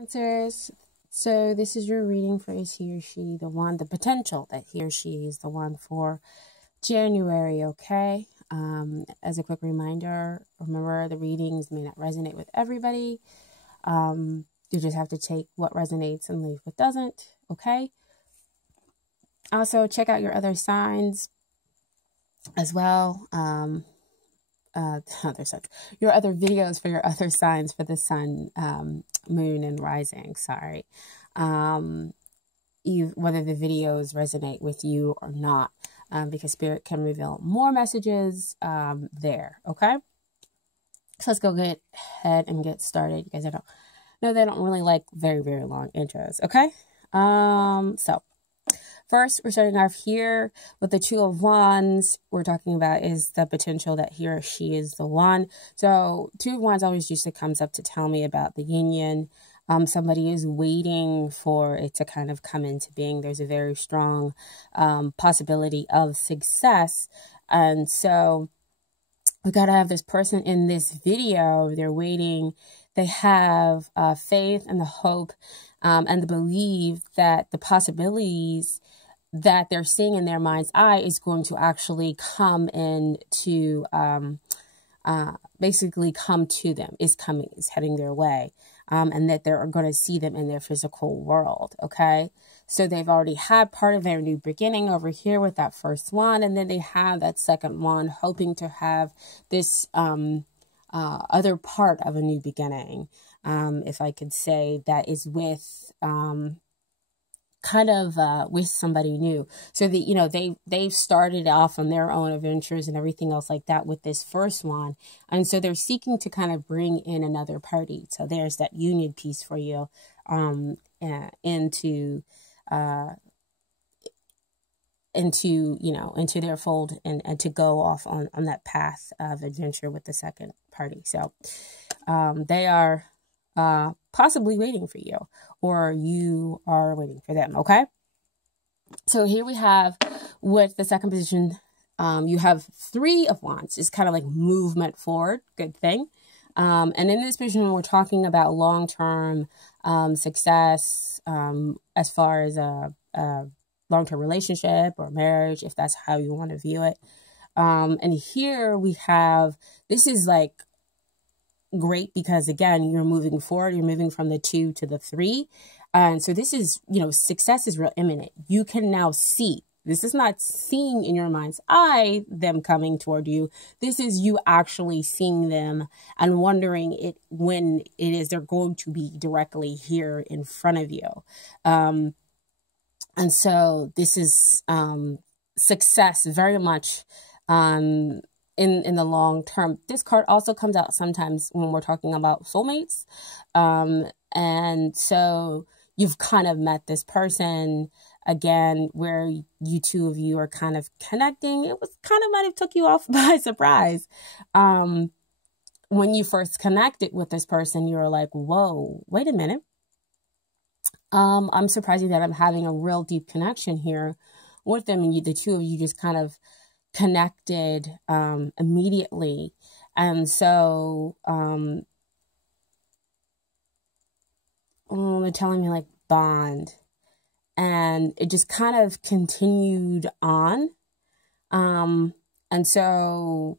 Cancers. So this is your reading for is he or she the one, the potential that he or she is the one for January, okay? As a quick reminder, remember the readings may not resonate with everybody. You just have to take what resonates and leave what doesn't, okay? Also, check out your other signs as well. Other signs, your other videos for your other signs for the sun, moon, and rising. Sorry, whether the videos resonate with you or not, because Spirit can reveal more messages there. Okay, so let's go get ahead and get started. You guys, I don't know, they don't really like very long intros. Okay, so. First, we're starting off here with the Two of Wands. We're talking about is the potential that he or she is the one. So Two of Wands always usually comes up to tell me about the union. Somebody is waiting for it to kind of come into being. There's a very strong possibility of success. And so we got to have this person in this video. They're waiting. They have faith and the hope and the belief that the possibilities that they're seeing in their mind's eye is going to actually come into, basically come to them, is heading their way, and that they're going to see them in their physical world, okay? So they've already had part of their new beginning over here with that first one, and then they have that second one, hoping to have this other part of a new beginning, if I could say, that is with with somebody new. So that they've started off on their own adventures and everything else like that with this first one, and so they're seeking to kind of bring in another party. So there's that union piece for you into their fold, and to go off on that path of adventure with the second party. So they are possibly waiting for you, or you are waiting for them, okay? So here we have, with the second position, you have Three of Wands. It's kind of like movement forward, good thing. And in this position, we're talking about long-term success, as far as a long-term relationship or marriage, if that's how you want to view it. And here we have, this is like great because, again, you're moving forward, you're moving from the 2 to the 3. And so this is, success is real imminent. You can now see. This is not seeing in your mind's eye them coming toward you. This is you actually seeing them and wondering when it is they're going to be directly here in front of you. And so this is success very much in the long term. This card also comes out sometimes when we're talking about soulmates. And so you've kind of met this person again where you two of you are kind of connecting. It was kind of might have took you off by surprise. When you first connected with this person, you were like, whoa, wait a minute. I'm surprised that I'm having a real deep connection here with them. And the two of you just kind of connected immediately. And so they're telling me like bond, and it just kind of continued on. And so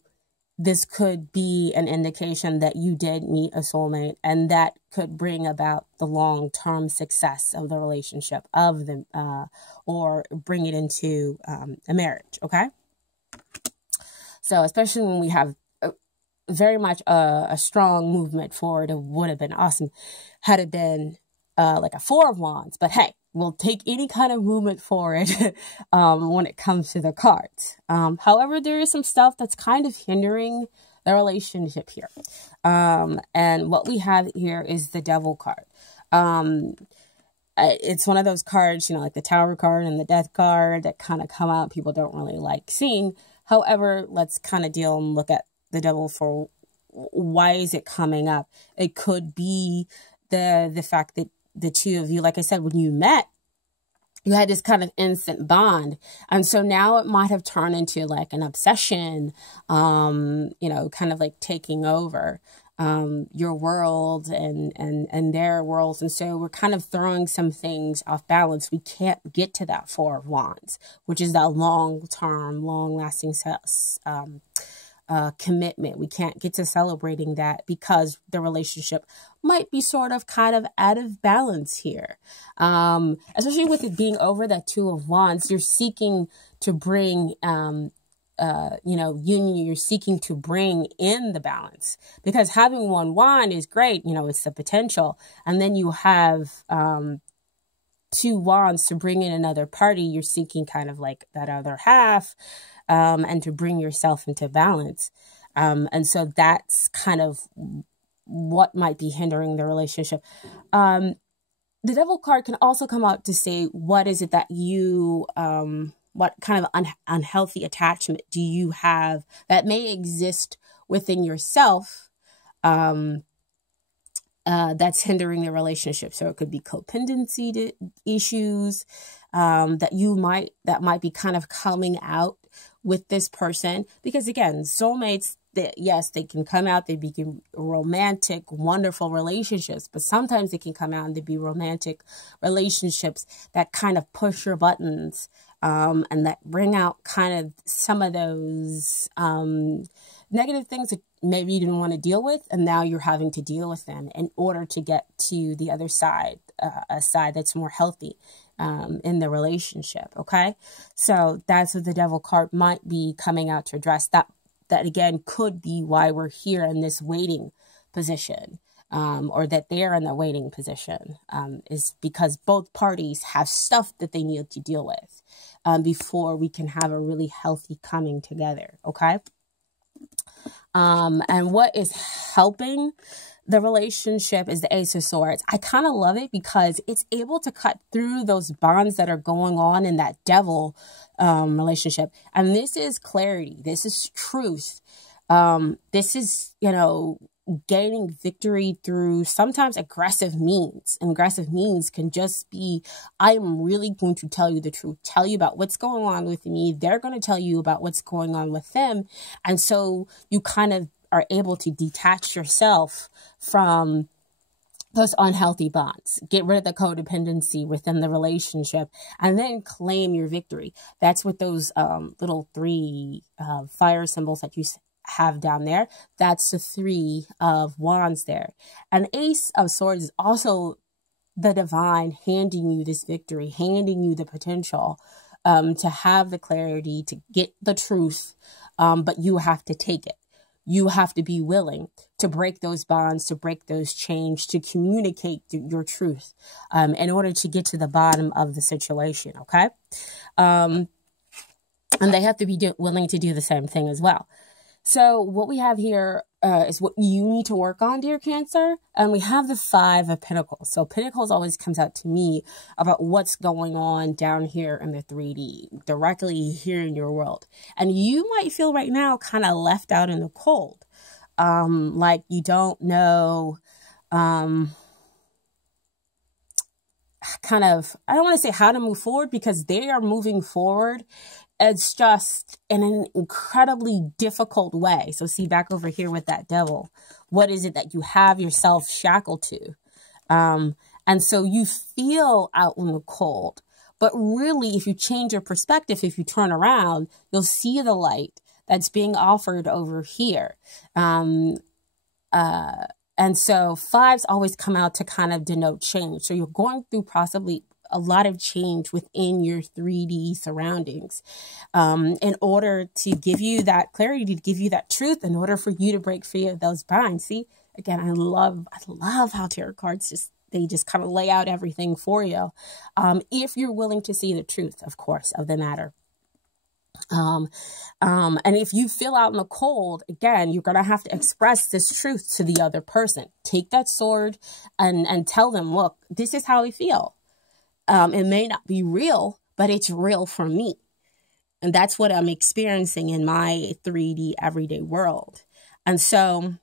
this could be an indication that you did meet a soulmate, and that could bring about the long-term success of the relationship of them, or bring it into a marriage, okay? So especially when we have very much a strong movement forward, it would have been awesome had it been like a Four of Wands. But hey, we'll take any kind of movement forward when it comes to the cards. However, there is some stuff that's kind of hindering the relationship here. And what we have here is the Devil card. It's one of those cards, like the Tower card and the Death card that kind of come out. People don't really like seeing. However, let's kind of deal and look at the Devil for why is it coming up. It could be the fact that the two of you, like I said, when you met, you had this kind of instant bond. And so now it might have turned into like an obsession, kind of like taking over. your world and their worlds. And so we're kind of throwing some things off balance. We can't get to that Four of Wands, which is that long-term, long-lasting commitment. We can't get to celebrating that because the relationship might be sort of kind of out of balance here. Especially with it being over that Two of Wands, you're seeking to bring union, you're seeking to bring in the balance, because having one wand is great. It's the potential. And then you have, two wands to bring in another party. You're seeking kind of like that other half, and to bring yourself into balance. And so that's kind of what might be hindering the relationship. The Devil card can also come out to say, what is it that you, what kind of unhealthy attachment do you have that may exist within yourself, that's hindering the relationship? So it could be codependency issues, that might be kind of coming out with this person. Because again, soulmates, yes, they can come out, they begin romantic, wonderful relationships, but sometimes they can come out and they be romantic relationships that kind of push your buttons, and that bring out kind of some of those negative things that maybe you didn't want to deal with, and now you're having to deal with them in order to get to the other side, a side that's more healthy in the relationship. Okay, so that's what the Devil card might be coming out to address. That again could be why we're here in this waiting position, or that they're in the waiting position, is because both parties have stuff that they need to deal with before we can have a really healthy coming together. Okay. And what is helping the relationship is the Ace of Swords. I kind of love it because it's able to cut through those bonds that are going on in that devil relationship. And this is clarity. This is truth. This is, gaining victory through sometimes aggressive means. And aggressive means can just be, I am really going to tell you the truth, tell you about what's going on with me. They're going to tell you about what's going on with them. And so you kind of are able to detach yourself from those unhealthy bonds, get rid of the codependency within the relationship, and then claim your victory. That's what those little three fire symbols that you have down there, that's the Three of Wands there. And Ace of Swords is also the divine handing you this victory, handing you the potential to have the clarity, to get the truth, but you have to take it. You have to be willing to break those bonds, to break those chains, to communicate your truth in order to get to the bottom of the situation, okay? And they have to be willing to do the same thing as well. So what we have here is what you need to work on, dear Cancer. And we have the Five of Pentacles. So Pentacles always comes out to me about what's going on down here in the 3D, directly here in your world. And you might feel right now kind of left out in the cold. Like you don't know, kind of, I don't want to say how to move forward, because they are moving forward. It's just in an incredibly difficult way. So see back over here with that devil, what is it that you have yourself shackled to? And so you feel out in the cold, but really if you change your perspective, if you turn around, you'll see the light that's being offered over here. And so fives always come out to kind of denote change. So you're going through possibly a lot of change within your 3D surroundings, in order to give you that clarity, to give you that truth, in order for you to break free of those binds. See, again, I love how tarot cards they just kind of lay out everything for you. If you're willing to see the truth, of course, of the matter. And if you feel out in the cold, again, you're going to have to express this truth to the other person. Take that sword and tell them, look, this is how I feel. It may not be real, but it's real for me. And that's what I'm experiencing in my 3D everyday world. And so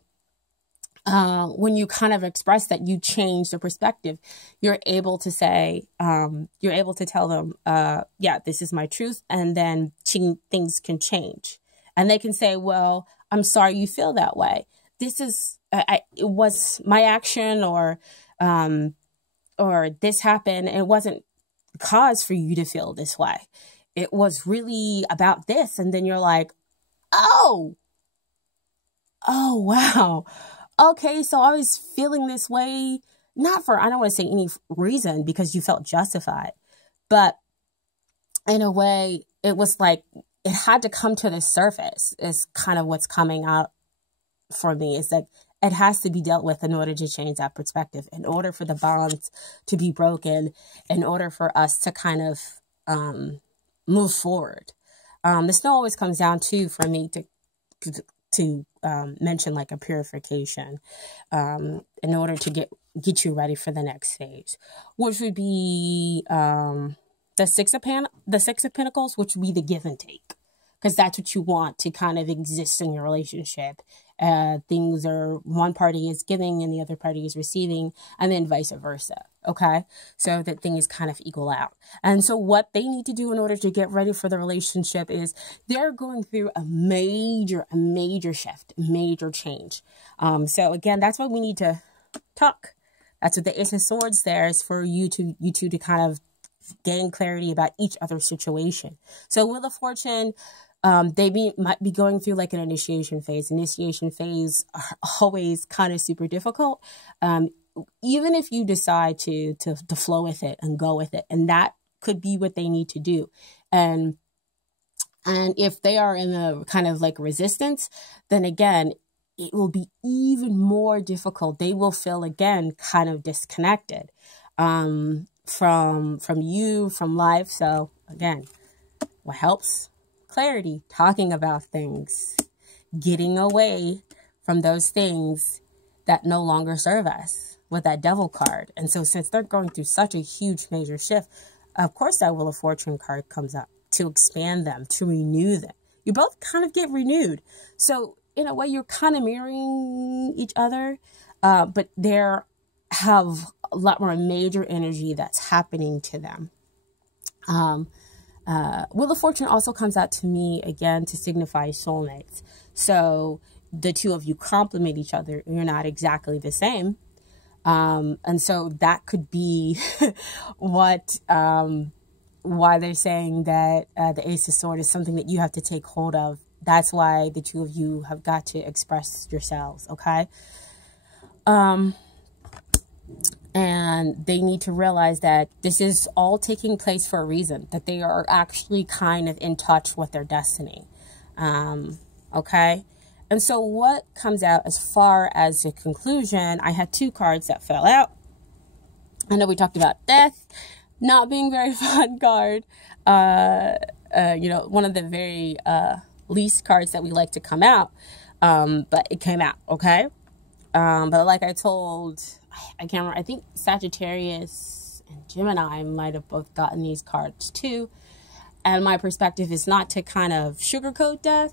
when you kind of express that, you change the perspective, you're able to say, you're able to tell them, yeah, this is my truth. And then things can change. And they can say, well, I'm sorry you feel that way. this is, it was my action, or this happened. It wasn't cause for you to feel this way. It was really about this. And then you're like, oh, wow. Okay, so I was feeling this way, not for, I don't want to say any reason, because you felt justified, but in a way, it was like, it had to come to the surface, is kind of what's coming out for me. Is that it has to be dealt with in order to change that perspective, in order for the bonds to be broken, in order for us to kind of move forward. This always comes down to, for me, to mention like a purification, in order to get you ready for the next phase, which would be the Six of Pentacles, which would be the give and take, because that's what you want to kind of exist in your relationship. Things are, one party is giving and the other party is receiving, and then vice versa. Okay, so that things kind of equal out. And so what they need to do in order to get ready for the relationship is they're going through a major shift, major change. So again, that's why we need to talk. That's what the Ace of Swords there is, for you two to kind of gain clarity about each other's situation. So Wheel of Fortune, they might be going through like an initiation phase. Initiation phase are always kind of super difficult. Even if you decide to flow with it and go with it, and that could be what they need to do. And if they are in a kind of like resistance, then again, it will be even more difficult. They will feel again kind of disconnected from you, from life. So again, what helps? Clarity, talking about things, getting away from those things that no longer serve us, with that Devil card. And so since they're going through such a huge major shift, of course that Wheel of Fortune card comes up to expand them, to renew them. You both kind of get renewed. So in a way, you're kind of mirroring each other, but they have a lot more major energy that's happening to them. Wheel of Fortune also comes out to me, again, to signify soulmates. So the two of you complement each other. You're not exactly the same. And so that could be what, why they're saying that the Ace of Swords is something that you have to take hold of. That's why the two of you have got to express yourselves, okay? And they need to realize that this is all taking place for a reason, that they are actually kind of in touch with their destiny, okay? And so what comes out as far as the conclusion, I had two cards that fell out. I know we talked about death not being very fun card. You know, one of the very least cards that we like to come out. But it came out, okay? But like I told, I can't remember, I think Sagittarius and Gemini might have both gotten these cards too. And my perspective is not to kind of sugarcoat death.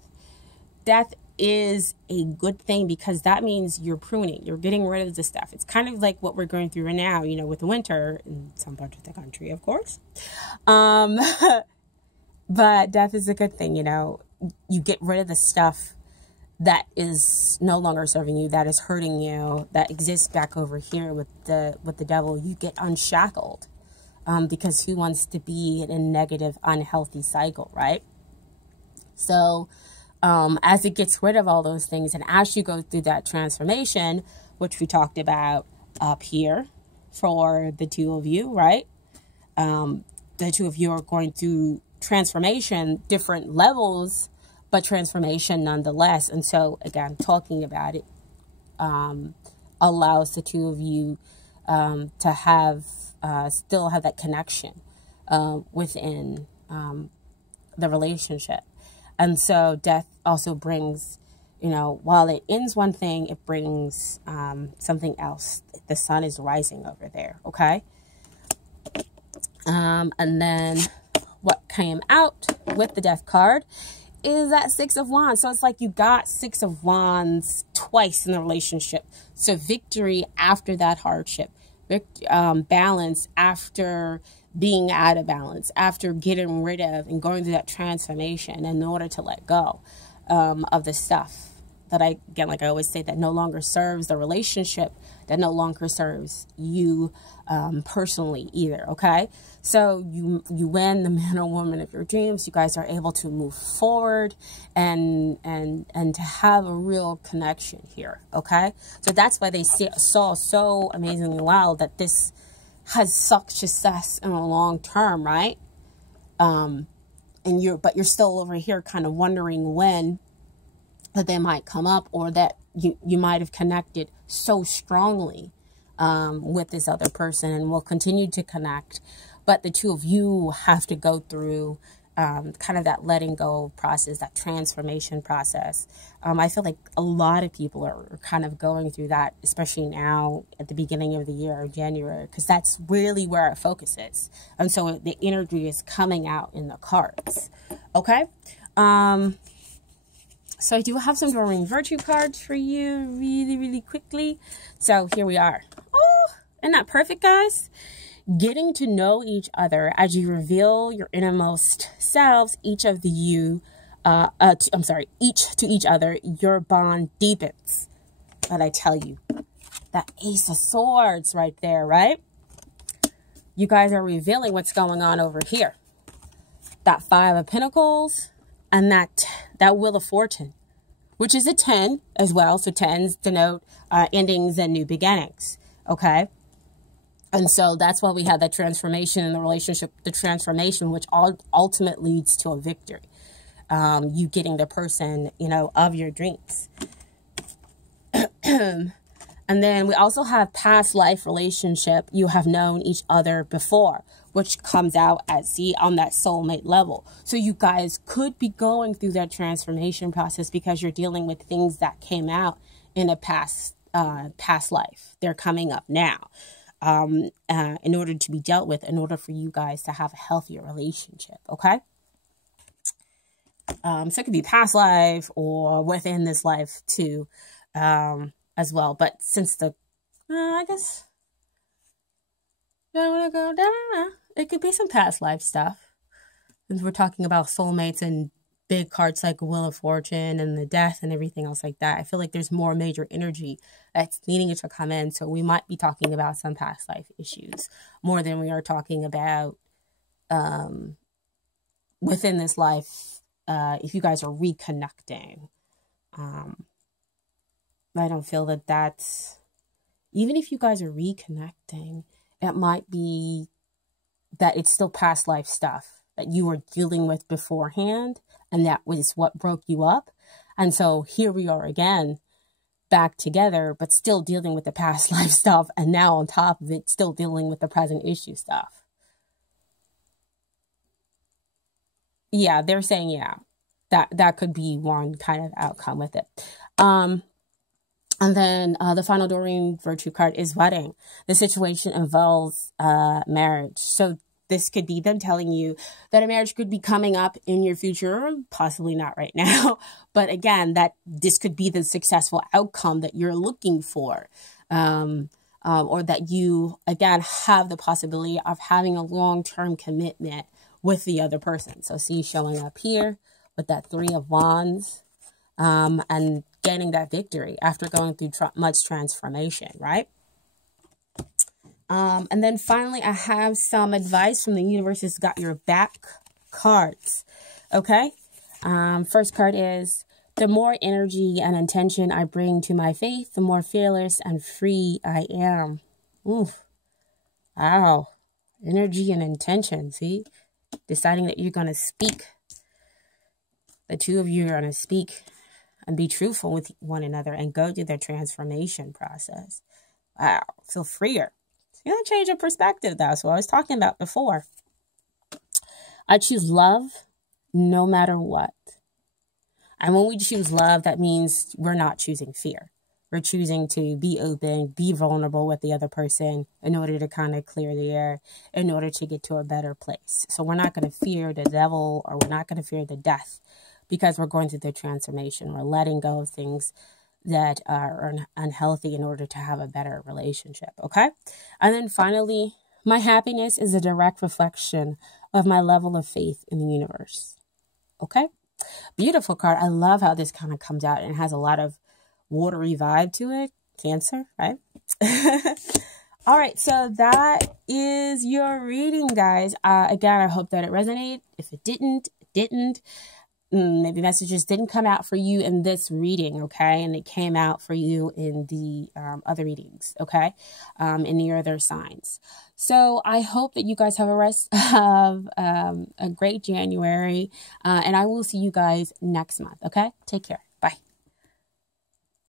Death is a good thing, because that means you're pruning, you're getting rid of the stuff. It's kind of like what we're going through right now, you know, with the winter in some parts of the country, of course. But death is a good thing, you know. You get rid of the stuff that is no longer serving you, that is hurting you, that exists back over here with the devil. You get unshackled, because who wants to be in a negative, unhealthy cycle, right? So as it gets rid of all those things, and as you go through that transformation, which we talked about up here for the two of you, right? The two of you are going through transformation, different levels, but transformation nonetheless. And so, again, talking about it allows the two of you to have still have that connection within the relationship. And so death also brings, you know, while it ends one thing, it brings something else. The sun is rising over there, okay? And then what came out with the death card is that Six of Wands. So it's like you got Six of Wands twice in the relationship. So victory after that hardship, balance after being out of balance, after getting rid of and going through that transformation in order to let go of the stuff that again, like I always say, that no longer serves the relationship, that no longer serves you personally either. Okay, so you win the man or woman of your dreams. You guys are able to move forward and to have a real connection here. Okay, so that's why they saw so amazingly well that this has such success in the long term, right? But you're still over here kind of wondering when that they might come up, or that you might have connected so strongly with this other person and will continue to connect. But the two of you have to go through kind of that letting go process, that transformation process. I feel like a lot of people are kind of going through that, especially now at the beginning of the year, January, because that's really where our focus is. And so the energy is coming out in the cards. Okay. So I do have some Doreen Virtue cards for you really, really quickly. So here we are. Oh, isn't that perfect, guys? Getting to know each other as you reveal your innermost selves, each to each other, your bond deepens. But I tell you, that Ace of Swords right there, right? You guys are revealing what's going on over here. That Five of Pentacles and that Wheel of Fortune, which is a 10 as well. So 10s denote endings and new beginnings. Okay. And so that's why we have that transformation in the relationship, the transformation, which ultimately leads to a victory. You getting the person, of your dreams. And then we also have past life relationship. You have known each other before, which comes out on that soulmate level. So you guys could be going through that transformation process because you're dealing with things that came out in a past life. They're coming up now. In order to be dealt with, in order for you guys to have a healthier relationship, okay? So it could be past life or within this life too, as well. But since I guess, it could be some past life stuff. Since we're talking about soulmates and big cards like Wheel of Fortune and the Death and everything else like that, I feel like there's more major energy that's needing to come in. So we might be talking about some past life issues more than we are talking about within this life. If you guys are reconnecting, I don't feel that that's, even if you guys are reconnecting, it might be that it's still past life stuff that you were dealing with beforehand, and that was what broke you up. And so here we are again, back together, but still dealing with the past life stuff, and now on top of it, still dealing with the present issue stuff. Yeah, they're saying, that could be one kind of outcome with it. And then the final Doreen Virtue card is wedding. The situation involves marriage. So this could be them telling you that a marriage could be coming up in your future, possibly not right now. But again, that this could be the successful outcome that you're looking for. Or that you, again, have the possibility of having a long-term commitment with the other person. So see showing up here with that Three of Wands. And getting that victory after going through much transformation, right? And then finally, I have some advice from the universe's got your back cards. Okay. First card is, the more energy and intention I bring to my faith, the more fearless and free I am. Oof. Wow. Energy and intention. See, deciding that you're going to speak. The two of you are going to speak and be truthful with one another and go through their transformation process. Wow, feel freer. It's going to change your perspective. That's what I was talking about before. I choose love no matter what. And when we choose love, that means we're not choosing fear. We're choosing to be open, be vulnerable with the other person in order to kind of clear the air, in order to get to a better place. So we're not going to fear the devil, or we're not going to fear the death, because we're going through the transformation. We're letting go of things that are unhealthy in order to have a better relationship, okay? And then finally, my happiness is a direct reflection of my level of faith in the universe, okay? Beautiful card. I love how this kind of comes out and has a lot of watery vibe to it. Cancer, right? All right, so that is your reading, guys. Again, I hope that it resonated. If it didn't, it didn't. Maybe messages didn't come out for you in this reading, okay? And it came out for you in the other readings, okay? In your other signs. So I hope that you guys have a rest of a great January. And I will see you guys next month, okay? Take care. Bye.